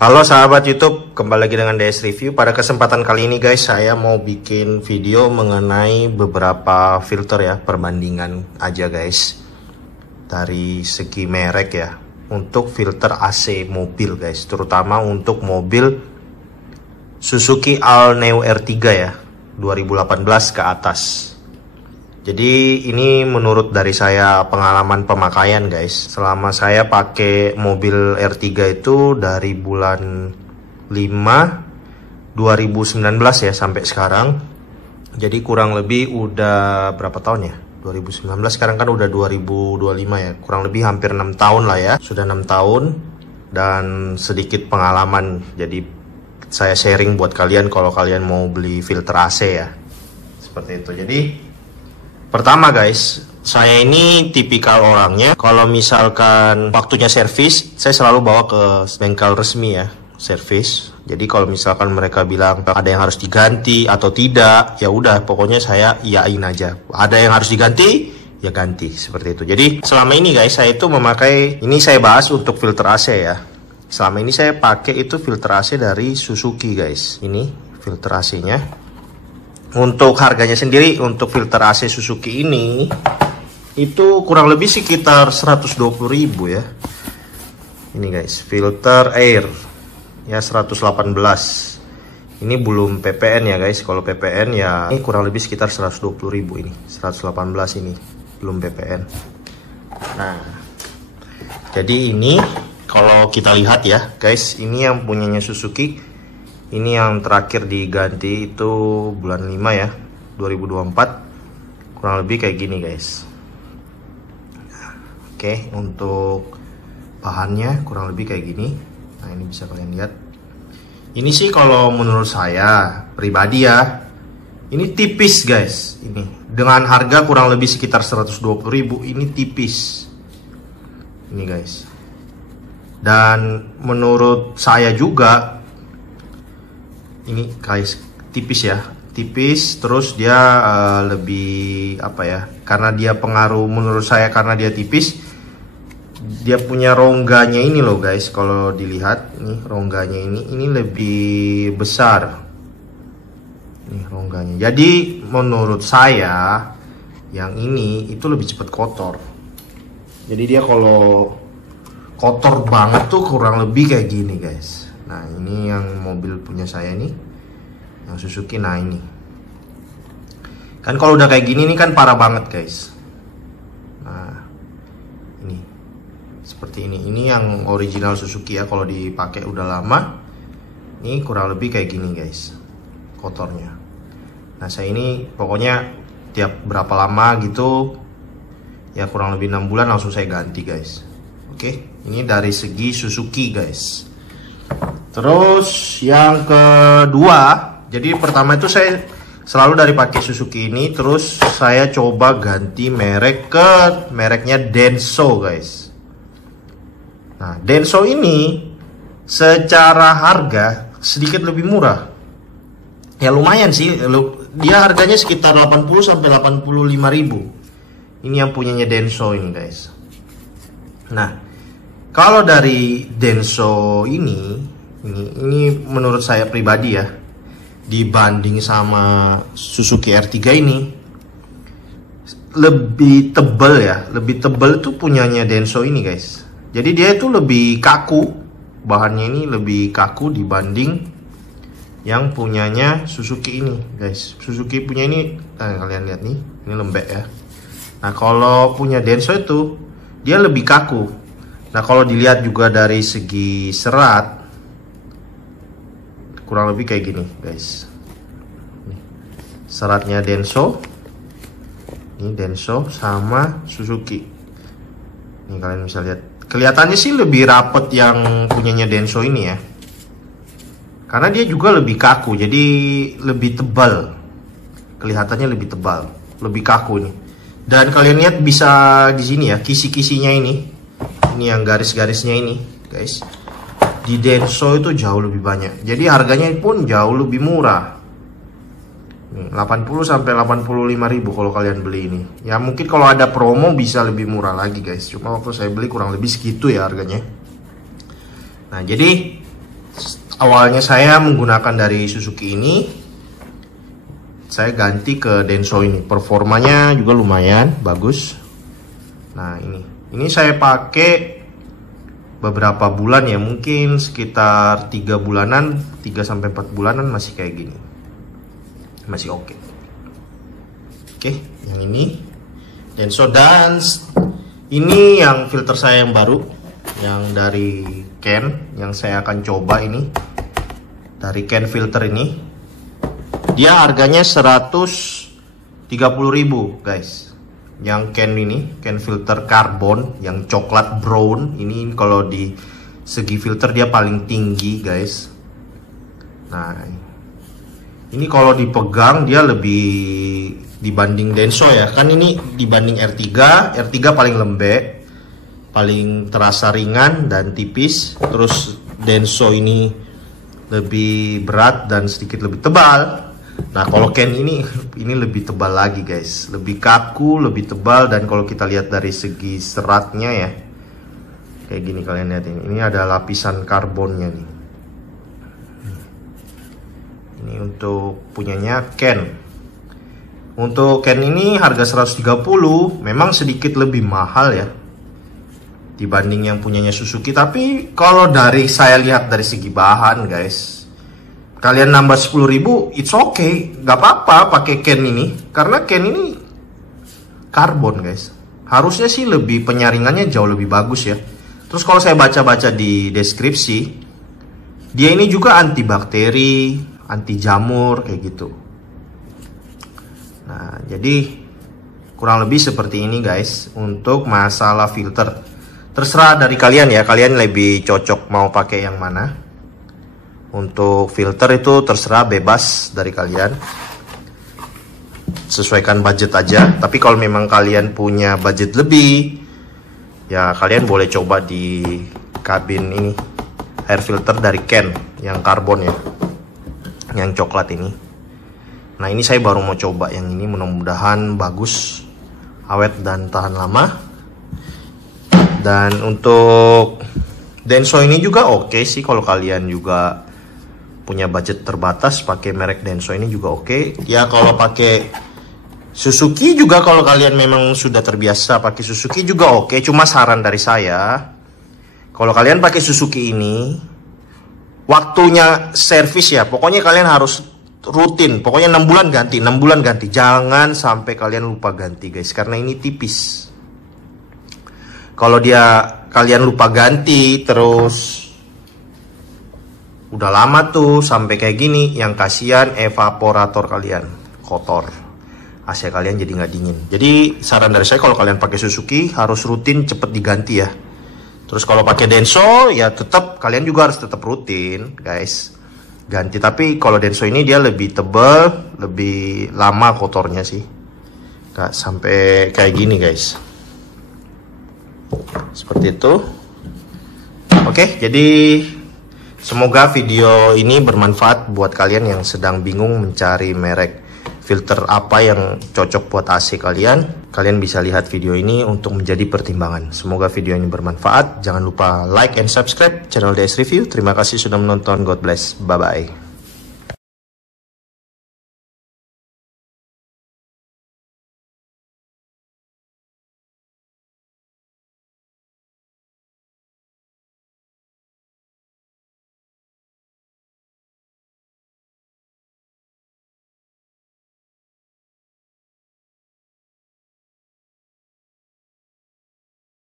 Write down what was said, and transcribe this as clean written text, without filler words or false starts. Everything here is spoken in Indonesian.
Halo sahabat YouTube, kembali lagi dengan DS Review. Pada kesempatan kali ini guys, saya mau bikin video mengenai beberapa filter ya, perbandingan aja guys. Dari segi merek ya, untuk filter AC mobil guys, terutama untuk mobil Suzuki All New R3 ya, 2018 ke atas. Jadi ini menurut dari saya pengalaman pemakaian guys. Selama saya pakai mobil R3 itu dari bulan 5 2019 ya sampai sekarang. Jadi kurang lebih udah berapa tahun ya? 2019 sekarang kan udah 2025 ya. Kurang lebih hampir 6 tahun lah ya. Sudah 6 tahun dan sedikit pengalaman. Jadi saya sharing buat kalian kalau kalian mau beli filter AC ya. Seperti itu. Jadi pertama guys, saya ini tipikal orangnya kalau misalkan waktunya servis, saya selalu bawa ke bengkel resmi ya, servis. Jadi kalau misalkan mereka bilang ada yang harus diganti atau tidak, ya udah pokoknya saya iyain aja. Ada yang harus diganti, ya ganti, seperti itu. Jadi selama ini guys, saya itu memakai, ini saya bahas untuk filter AC ya. Selama ini saya pakai itu filter AC dari Suzuki guys. Ini filter AC-nya. Untuk harganya sendiri, untuk filter AC Suzuki ini itu kurang lebih sekitar 120.000 ya. Ini guys, filter air ya 118. Ini belum PPN ya guys. Kalau PPN ya ini kurang lebih sekitar 120.000 ini. 118 ini belum PPN. Nah, jadi ini kalau kita lihat ya guys, ini yang punyanya Suzuki. Ini yang terakhir diganti itu bulan 5 ya, 2024. Kurang lebih kayak gini guys. Oke, untuk bahannya kurang lebih kayak gini. Nah, ini bisa kalian lihat. Ini sih kalau menurut saya pribadi ya, ini tipis guys. Ini dengan harga kurang lebih sekitar 120.000, ini tipis. Ini guys. Dan menurut saya juga ini guys tipis ya, tipis. Terus dia lebih apa ya, karena dia pengaruh menurut saya, karena dia tipis, dia punya rongganya ini loh guys. Kalau dilihat nih rongganya ini lebih besar nih rongganya. Jadi menurut saya yang ini itu lebih cepat kotor. Jadi dia kalau kotor banget tuh kurang lebih kayak gini guys. Nah, ini yang mobil punya saya nih, yang Suzuki. Nah, ini kan kalau udah kayak gini nih kan parah banget guys. Nah, ini seperti ini. Ini yang original Suzuki ya, kalau dipakai udah lama. Ini kurang lebih kayak gini guys, kotornya. Nah, saya ini pokoknya tiap berapa lama gitu ya, kurang lebih 6 bulan langsung saya ganti guys. Oke, ini dari segi Suzuki guys. Terus yang kedua, jadi pertama itu saya selalu dari pakai Suzuki ini, terus saya coba ganti merek ke mereknya Denso guys. Nah, Denso ini secara harga sedikit lebih murah. Ya lumayan sih, dia harganya sekitar 80 sampai 85.000. Ini yang punyanya Denso ini guys. Nah, kalau dari Denso ini menurut saya pribadi ya, dibanding sama Suzuki R3 ini lebih tebal ya, lebih tebal itu punyanya Denso ini guys. Jadi dia itu lebih kaku, bahannya ini lebih kaku dibanding yang punyanya Suzuki ini guys. Suzuki punya ini, kalian lihat nih, ini lembek ya. Nah, kalau punya Denso itu dia lebih kaku. Nah, kalau dilihat juga dari segi serat, kurang lebih kayak gini guys. Seratnya Denso, ini Denso sama Suzuki. Ini kalian bisa lihat, kelihatannya sih lebih rapet yang punyanya Denso ini ya, karena dia juga lebih kaku, jadi lebih tebal. Kelihatannya lebih tebal, lebih kaku nih. Dan kalian lihat bisa di sini ya, kisi-kisinya ini yang garis-garisnya ini guys. Di Denso itu jauh lebih banyak. Jadi harganya pun jauh lebih murah. Nih, 80 sampai 85.000 kalau kalian beli ini. Ya mungkin kalau ada promo bisa lebih murah lagi guys. Cuma waktu saya beli kurang lebih segitu ya harganya. Nah, jadi Awalnya saya menggunakan dari Suzuki ini, saya ganti ke Denso ini. Performanya juga lumayan bagus. Nah ini saya pakai beberapa bulan ya, mungkin sekitar 3 bulanan, 3-4 bulanan masih kayak gini, masih oke. Oke, yang ini Denso, dan ini yang filter saya yang baru, yang dari Ken, yang saya akan coba ini dari Ken filter ini. Dia harganya 130.000 guys. Yang Ken ini, Ken filter karbon yang coklat brown ini, kalau di segi filter dia paling tinggi guys. Nah ini kalau dipegang dia lebih dibanding Denso ya, kan ini dibanding R3 paling lembek, paling terasa ringan dan tipis. Terus Denso ini lebih berat dan sedikit lebih tebal. Nah kalau Ken ini lebih tebal lagi guys, lebih kaku, lebih tebal. Dan kalau kita lihat dari segi seratnya ya, kayak gini, kalian lihat ini ada lapisan karbonnya nih. Ini untuk punyanya Ken. Untuk Ken ini harga 130, memang sedikit lebih mahal ya dibanding yang punyanya Suzuki. Tapi kalau dari saya lihat dari segi bahan guys, kalian nambah 10.000 it's okay, nggak apa-apa pakai Ken ini, karena Ken ini karbon guys. Harusnya sih lebih penyaringannya jauh lebih bagus ya. Terus kalau saya baca-baca di deskripsi, dia ini juga antibakteri, anti jamur kayak gitu. Nah jadi kurang lebih seperti ini guys untuk masalah filter. Terserah dari kalian ya, kalian lebih cocok mau pakai yang mana. Untuk filter itu terserah, bebas dari kalian, sesuaikan budget aja. Tapi kalau memang kalian punya budget lebih ya, kalian boleh coba di kabin ini air filter dari Ken yang karbon ya, yang coklat ini. Nah ini saya baru mau coba yang ini, mudah-mudahan bagus, awet dan tahan lama. Dan untuk Denso ini juga oke sih, kalau kalian juga punya budget terbatas, pakai merek Denso ini juga oke. Ya kalau pakai Suzuki juga, kalau kalian memang sudah terbiasa pakai Suzuki juga oke. Cuma saran dari saya, kalau kalian pakai Suzuki ini, waktunya servis ya, pokoknya kalian harus rutin. Pokoknya 6 bulan ganti, 6 bulan ganti. Jangan sampai kalian lupa ganti guys, karena ini tipis. Kalau kalian lupa ganti terus udah lama tuh sampai kayak gini, yang kasihan evaporator kalian kotor, AC kalian jadi nggak dingin. Jadi saran dari saya, kalau kalian pakai Suzuki harus rutin, cepet diganti ya. Terus kalau pakai Denso ya tetap, kalian juga harus tetap rutin guys ganti. Tapi kalau Denso ini dia lebih tebal, lebih lama kotornya sih, nggak sampai kayak gini guys. Seperti itu. Oke, jadi semoga video ini bermanfaat buat kalian yang sedang bingung mencari merek filter apa yang cocok buat AC kalian. Kalian bisa lihat video ini untuk menjadi pertimbangan. Semoga video ini bermanfaat. Jangan lupa like and subscribe channel DS Review. Terima kasih sudah menonton. God bless. Bye bye.